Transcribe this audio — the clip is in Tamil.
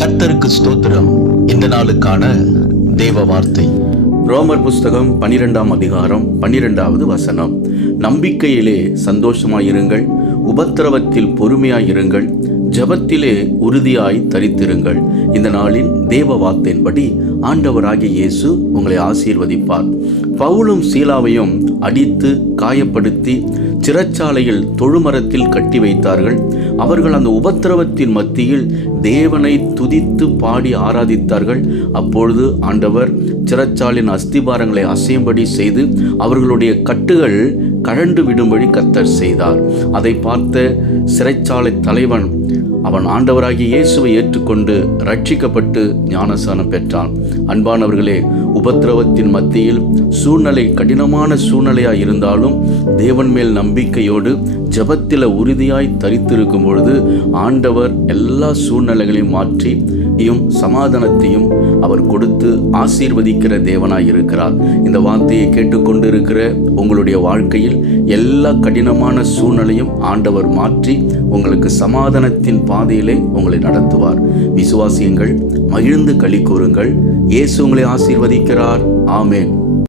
கர்த்தருக்கு ஸ்தோத்திரம். இந்த நாளுக்கான தேவ வார்த்தை ரோமர் புஸ்தகம் 12ஆம் அதிகாரம் 12வது வசனம். நம்பிக்கையிலே சந்தோஷமாயிருங்கள், உபத்திரவத்தில் பொறுமையாயிருங்கள், ஜெபத்திலே உறுதியாய் தரித்திருங்கள். இந்த நாளின் தேவ வார்த்தையின்படி ஆண்டவராகிய இயேசு உங்களை ஆசீர்வதிப்பார். பவுலும் சீலாவையும் அடித்து காயப்படுத்தி சிறைச்சாலையில் தொழுமரத்தில் கட்டி வைத்தார்கள். அவர்கள் அந்த உபத்திரவத்தின் மத்தியில் தேவனை துதித்து பாடி ஆராதித்தார்கள். அப்பொழுது ஆண்டவர் சிறைச்சாலையின் அஸ்திபாரங்களை அசையும்படி செய்து அவர்களுடைய கட்டுகள் கழண்டு விடும்படி கர்த்தர் செய்தார். அதை பார்த்த சிறைச்சாலை தலைவன் அவன் ஆண்டவராகிய இயேசுவை ஏற்றுக்கொண்டு ரட்சிக்கப்பட்டு ஞானஸ்நானம் பெற்றான். அன்பானவர்களே, உபத்திரவத்தின் மத்தியில் சூழ்நிலை கடினமான சூழ்நிலையாய் இருந்தாலும் தேவன் மேல் நம்பிக்கையோடு ஜெபத்தில் உறுதியாய் தரித்திருக்கும் பொழுது ஆண்டவர் எல்லா சூழ்நிலைகளையும் மாற்றி சமாதானத்தையும் அவர் கொடுத்து ஆசீர்வதிக்கிற தேவனாய் இருக்கிறார். இந்த வார்த்தையை கேட்டுக்கொண்டு இருக்கிற உங்களுடைய வாழ்க்கையில் எல்லா கடினமான சூழ்நிலையும் ஆண்டவர் மாற்றி உங்களுக்கு சமாதானத்தின் பாதையிலே உங்களை நடத்துவார். விசுவாசியுங்கள், மகிழ்ந்து களி கூறுங்கள். இயேசு உங்களை ஆசீர்வதிக்கிறார். ஆமென்.